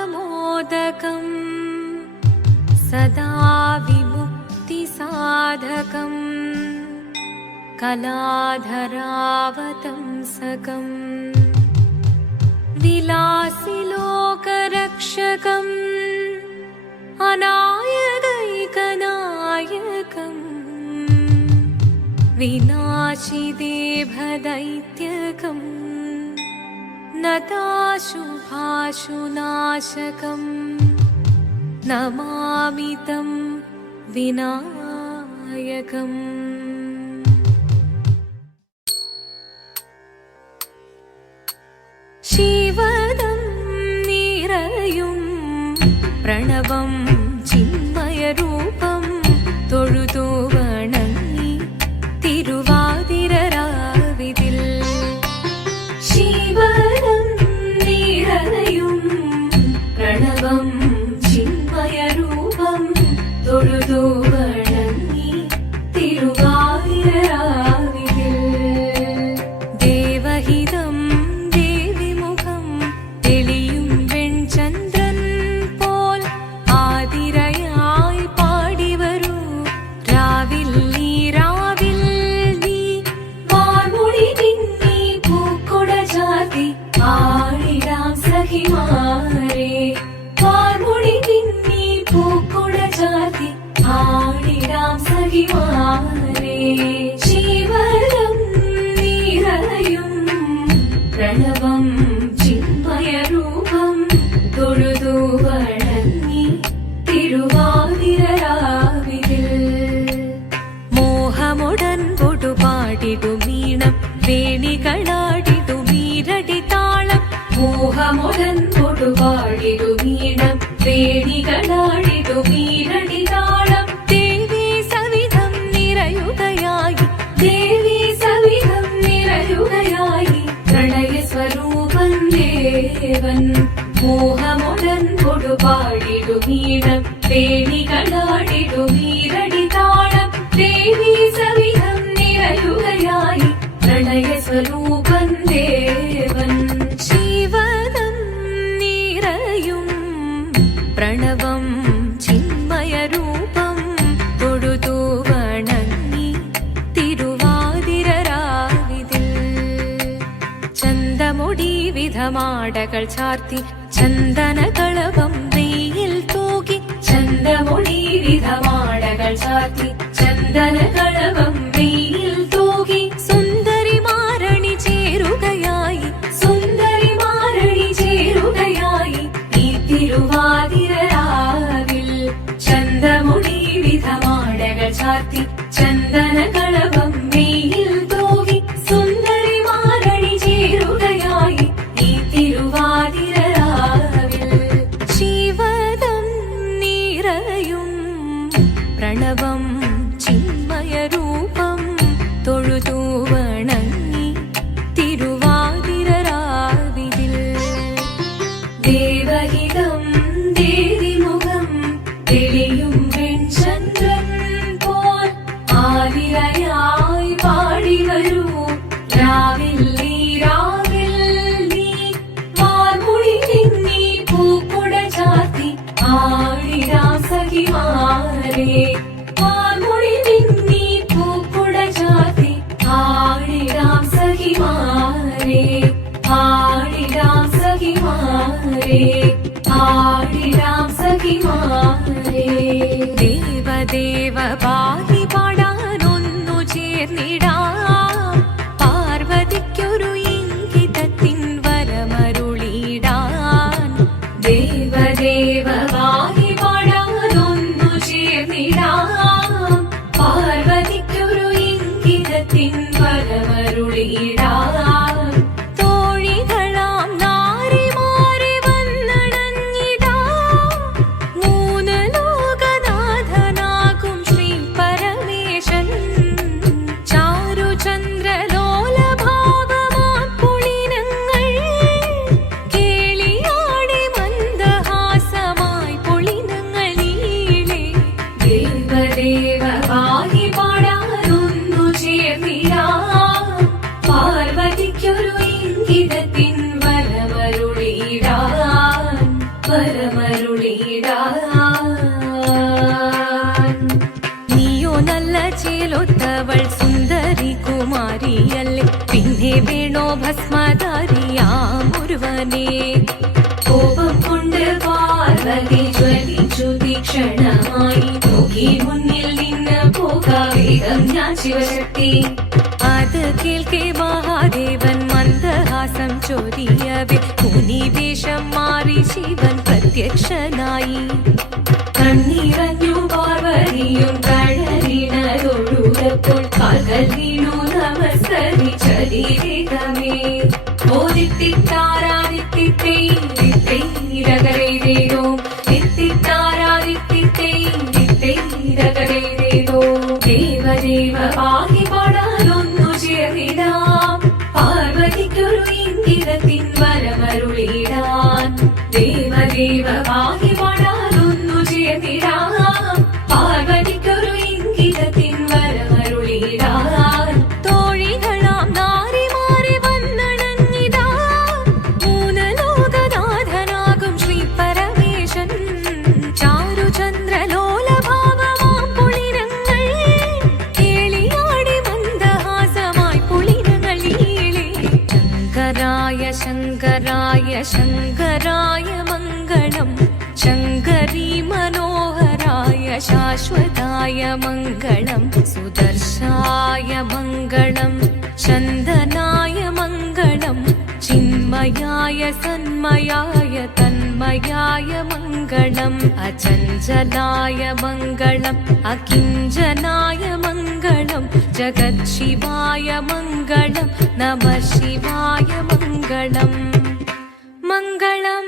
मुदाकरात्तमोदकम् सदा विमुक्तिसाधकम् कलाधरावतंसकम् विलासिलोकरक्षकम् अनायकैकनायकम् विनाशिदेभदैत्यकम् नताशुभाशुनाशकम् नमामि तं विनायकम्। शिवदं निरयुं प्रणवं चिन्मयरूपं തൊഴുതു വണങ്ങി തിരുവാതിരരാവിതിൽ ശിവദം നിറയും പ്രണവം ചിന്മയരൂപം തൊഴുതു വണങ്ങി തിരുവാതിരരാവിതിൽ ദേവഹിതം ദേവിമുഖം തെളിയും വെൺചന്ദ്രൻ പോൽ ആതിരയായി പാടിവരൂ രാവിൽ നീ വാർമുടി പിന്നി പൂക്കുട ചാർത്തി ആടിടാം സഖിമാരെ വാർമുടി പിന്നി പൂക്കുട ചാർത്തി ആടിടാം സഖിമാരെ ശിവദം നിറയും പ്രണവം ചിന്മയരൂപം തൊഴുതു വണങ്ങി തിരുവാതിരരാവിതിൽ മോഹമുടൻ പൊടുപാടിടുമീണം വേണികളാടിടുമീരടി താളം മോഹമുടൻ പൊടുപാടിടുമീണം വേണികളാടിടുമീരടി താളം ദേവി സവിധം നിറയുകയായി ദേവി സവിധം നിറയുകയായി പ്രണയ സ്വരൂപൻ ദേവൻ മോഹമുടൻ പൊടുപാടിടുമീണം വേണികളാടിടുമീരടി താളം ദേവി സവിധം നിറയുകയായി പ്രണയ സ്വരൂപൻ ദേവൻ ശിവദം നിറയും പ്രണവം ചിന്മയരൂപം തൊഴുതു വണങ്ങി തിരുവാതിരരാവിതിൽ ചന്തമുടി വിധമാടകൾ ചാർത്തി ചന്ദനകളവം വെയിൽ തൂകി ചന്തമുടി വിധമാടകൾ ചാർത്തി ചന്ദനകളവം വെയിൽ തൂകി സുന്ദരിമാരണി ചേരുകയായി സുന്ദരിമാരണി ചേരുകയായി ഈ തിരുവാതിരരാവിൽ ചന്തമുടി വിധമാടകൾ ചാർത്തി ചന്ദനകളവം വെയിൽ തൂകി സുന്ദരിമാരണി ചേരുകയായി ഈ തിരുവാതിരരാവിൽ ശിവദം നിറയും പ്രണവം ചിന്മയരൂപം തൊഴുതു വണങ്ങി തിരുവാതിരരാവിതിൽ ദേവഹിതം ദേവിമുഖം തെളിയും വെൺചന്ദ്രൻ പോൽ ആതിരയായി പാടിവരൂ രാവിൽ നീ വാർമുടി പിന്നി പൂക്കുട ചാർത്തി ആടിടാം സഖിമാരെ വാർമുടി പിന്നി പൂക്കുട ചാർത്തി ആടിടാം സഖിമാരെ ആടിടാം സഖിമാരെ ആടിടാം സഖിമാരെ ദേവദേവ പാഹി പാടാനൊന്നു ചേർന്നിടാം പാർവതിക്കൊരു ഇംഗിതത്തിൻ വരമരുളിടാൻ ദേവദേവ പാഹി പാടാനൊന്നു ചേർന്നിടാം പാർവതിക്കൊരു ഇംഗിതത്തിൻ വരമരുളിടാൻ തോഴികളാം നാരിമാരെ വന്നണഞ്ഞിടാം മൂന്ന് ലോകനാഥനാകും ശ്രീ പരമേശൻ ചാരു ഭസ്മധാരിയാമൊരുവനേ കോപം കൊണ്ട് പാർവതി ജ്വലിച്ചു തീക്ഷണമായി നോക്കി മുന്നിൽ നിന്ന് പോകാവേഗം ഞാൻ ശിവശക്തി അത് കേൾക്കെ മഹാദേവൻ മന്ദഹാസം ചൊരിയവേ മുനിവേഷം മാറി ശിവൻ പ്രത്യക്ഷനായി കണ്ണീറഞ്ഞു പാർവതിയും കഴലിനതൊഴുകപ്പോൾ കാൽകൾ വീണു നമസ്കരിച്ചതിവേഗമേ ഓദിത്തിത്താരാദിത്തിത്തൈരകരേതോ ദിത്തിത്താരാദിത്തിത്തൈരകരേതോ ദേവദേവ പാഹി പാടാനൊന്നു ചേർന്നിടാം പാർവതിക്കൊരു ഇംഗിതത്തിൻ വരമരുളിടാൻ ദേവദേവ പാഹി പാടാനൊന്നു ചേർന്നിടാം പാർവതിക്കൊരു ഇംഗിതത്തിൻ വരമരുളിടാൻ തോഴികളാം നാരിമാരെ വന്നണഞ്ഞിതാ മൂലലോകനാഥനാകും ശ്രീ പരമേശൻ ചാരുചന്ദ്രലോലഭാവമാം പുളിരങ്ങൾ കേളിയാടി മന്ദഹാസമായി പുളിരങ്ങൾ ഈളെ ശങ്കരായ ശങ്കരായ ശങ്കരായ മംഗളം ശങ്കരീ മനോഹരായ ശാശ്വതായ മംഗളം സുദർശായ മംഗളം ചന്ദനായ മംഗളം ചിന്മയായ സന്മയായ തന്മയായ മംഗളം അചഞ്ചലായ മംഗളം അകിഞ്ചനായ മംഗളം ജഗത്ശിവായ മംഗളം നമഃ ശിവായ മംഗളം മംഗളം